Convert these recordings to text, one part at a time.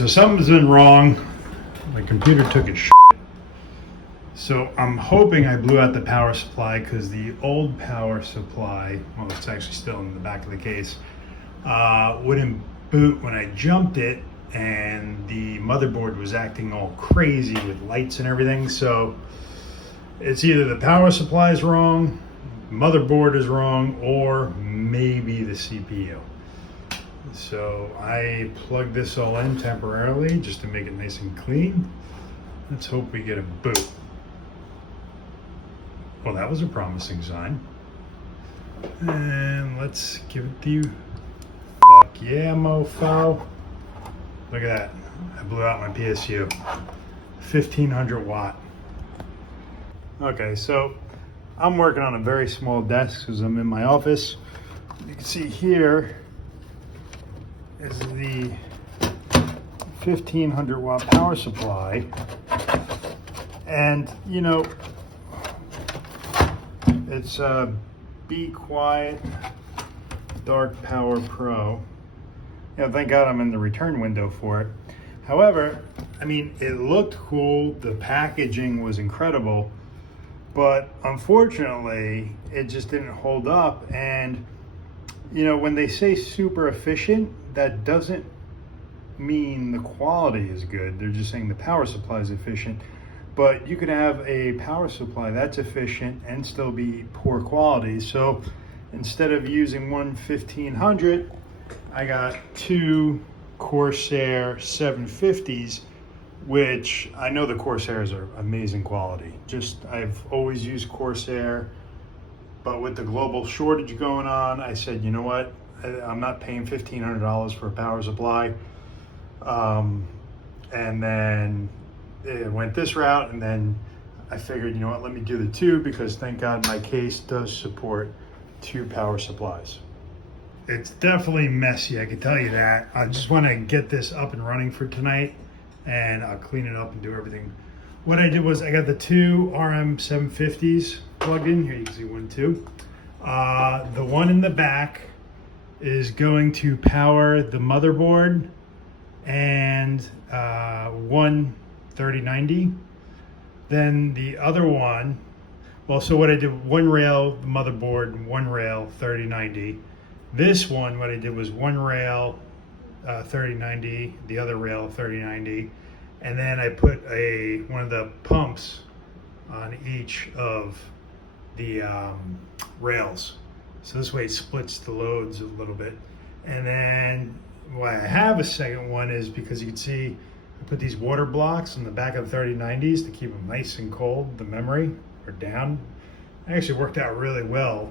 right, so something's been wrong. My computer took a shit. So I'm hoping I blew out the power supply because the old power supply, well, it's actually still in the back of the case, wouldn't boot when I jumped it, and the motherboard was acting all crazy with lights and everything. So it's either the power supply is wrong, motherboard is wrong, or maybe the CPU. So I plugged this all in temporarily just to make it nice and clean. Let's hope we get a boot. Well, that was a promising sign. And let's give it to you. Fuck yeah, mofo. Look at that. I blew out my PSU. 1500 watt. Okay, so I'm working on a very small desk because I'm in my office. You can see here is the 1500 watt power supply. And, you know, it's a Be Quiet Dark Power Pro. You know, thank God I'm in the return window for it. However, I mean, it looked cool. The packaging was incredible, but unfortunately, it just didn't hold up. And, you know, when they say super efficient, that doesn't mean the quality is good. They're just saying the power supply is efficient. But you could have a power supply that's efficient and still be poor quality. So instead of using one 1500, I got two Corsair 750s, which I know the Corsairs are amazing quality. I've always used Corsair, but with the global shortage going on, I said, you know what? I'm not paying $1,500 for a power supply. And then it went this route, and then I figured, you know what, let me do the two, because thank God my case does support two power supplies. It's definitely messy, I can tell you that. I just want to get this up and running for tonight, and I'll clean it up and do everything. What I did was I got the two RM750s plugged in. Here you can see one, two. The one in the back is going to power the motherboard and one 3090. Then the other one, well, so what I did, one rail the motherboard, one rail 3090. This one, what I did was one rail 3090, the other rail 3090, and then I put one of the pumps on each of the rails. So this way it splits the loads a little bit. And then why I have a second one is because you can see I put these water blocks on the back of the 3090s to keep them nice and cold, the memory, or down. It actually worked out really well.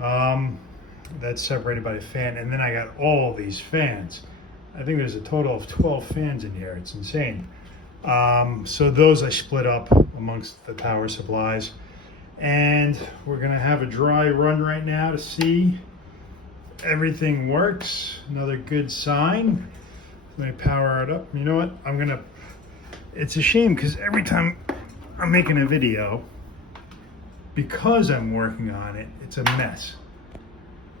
That's separated by a fan. And then I got all these fans. I think there's a total of 12 fans in here. It's insane. So those I split up amongst the power supplies. And we're gonna have a dry run right now to see everything works. Another good sign. Let me power it up. You know what? It's a shame because every time I'm making a video, because I'm working on it, it's a mess.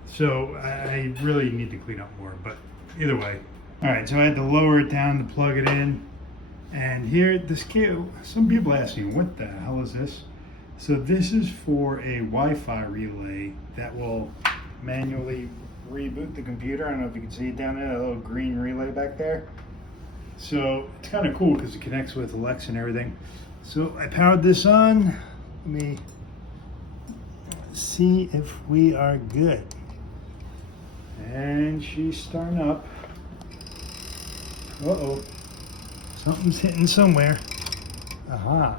So I really need to clean up more, but either way. All right, so I had to lower it down to plug it in. And here at this queue, some people ask me, what the hell is this? So this is for a Wi-Fi relay that will manually reboot the computer. I don't know if you can see it down there, that little green relay back there. So it's kind of cool because it connects with Alexa and everything. So I powered this on. Let me see if we are good. And she's starting up. Uh-oh. Something's hitting somewhere. Aha.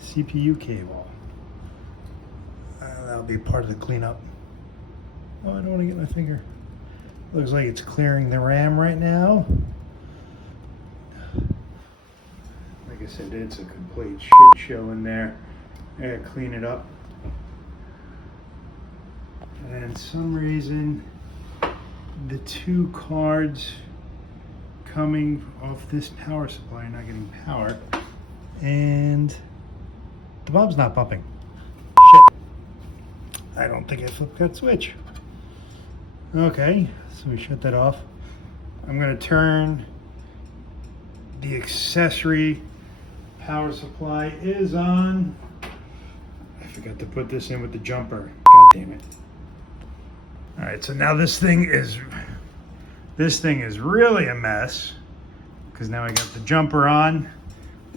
CPU cable. That'll be part of the cleanup. Oh, I don't want to get my finger. Looks like it's clearing the RAM right now. Like I said, it's a complete shit show in there. I gotta clean it up. And some reason, the two cards coming off this power supply are not getting power. And the bulb's not bumping. Shit. I don't think I flipped that switch. Okay, so we shut that off. I'm gonna turn The accessory power supply is on. I forgot to put this in with the jumper. God damn it. All right, so now this thing is really a mess because now I got the jumper on.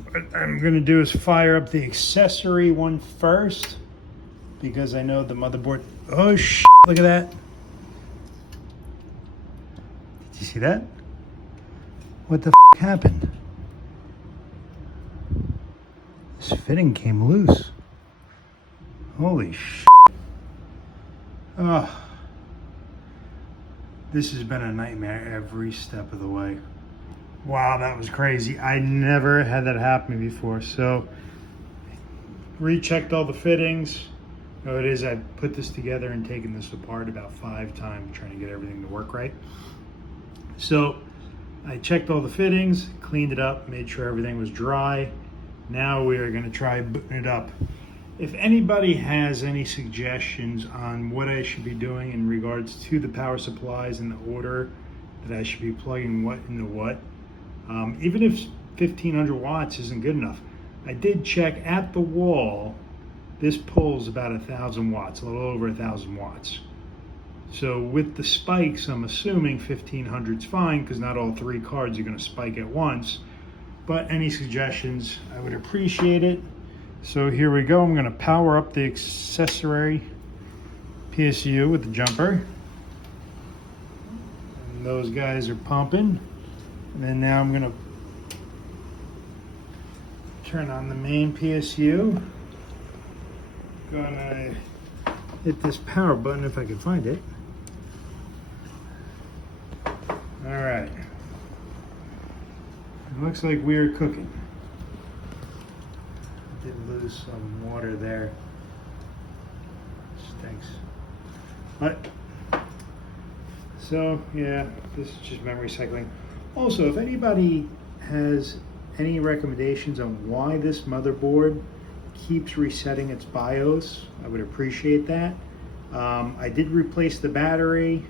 What I'm gonna do is fire up the accessory one first because I know the motherboard. Oh shit, look at that. Did you see that? What the f happened? This fitting came loose. Holy shit. Oh. This has been a nightmare every step of the way. Wow, that was crazy. I never had that happen before. So, rechecked all the fittings. Oh, it is, I put this together and taken this apart about 5 times trying to get everything to work right. So, I checked all the fittings, cleaned it up, made sure everything was dry. Now we are gonna try booting it up. If anybody has any suggestions on what I should be doing in regards to the power supplies and the order that I should be plugging what into what, even if 1500 watts isn't good enough, I did check at the wall, this pulls about 1000 watts, a little over 1000 watts. So with the spikes, I'm assuming 1500 is fine because not all 3 cards are gonna spike at once, but any suggestions, I would appreciate it. So here we go. I'm going to power up the accessory PSU with the jumper. And those guys are pumping. And then now I'm going to turn on the main PSU. Gonna hit this power button if I can find it. All right. It looks like we're cooking. Did lose some water there. Stinks. But so yeah, this is just memory cycling. Also, if anybody has any recommendations on why this motherboard keeps resetting its BIOS, I would appreciate that. I did replace the battery.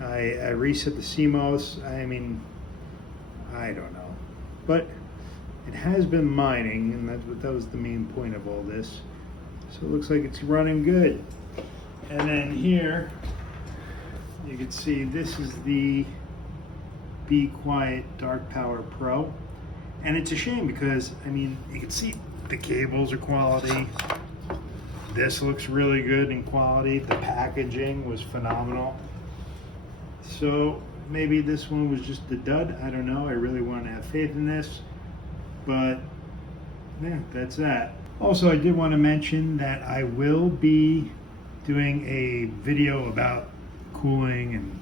I reset the CMOS. I mean, I don't know, but it has been mining, and that was the main point of all this. So it looks like it's running good. And then here, you can see this is the Be Quiet Dark Power Pro. And it's a shame because, I mean, you can see the cables are quality. This looks really good in quality. The packaging was phenomenal. So maybe this one was just a dud. I don't know. I really want to have faith in this. But yeah, that's that. Also, I did want to mention that I will be doing a video about cooling and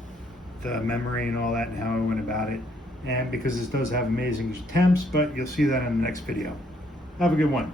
the memory and all that and how I went about it. And because this does have amazing temps, but you'll see that in the next video. Have a good one.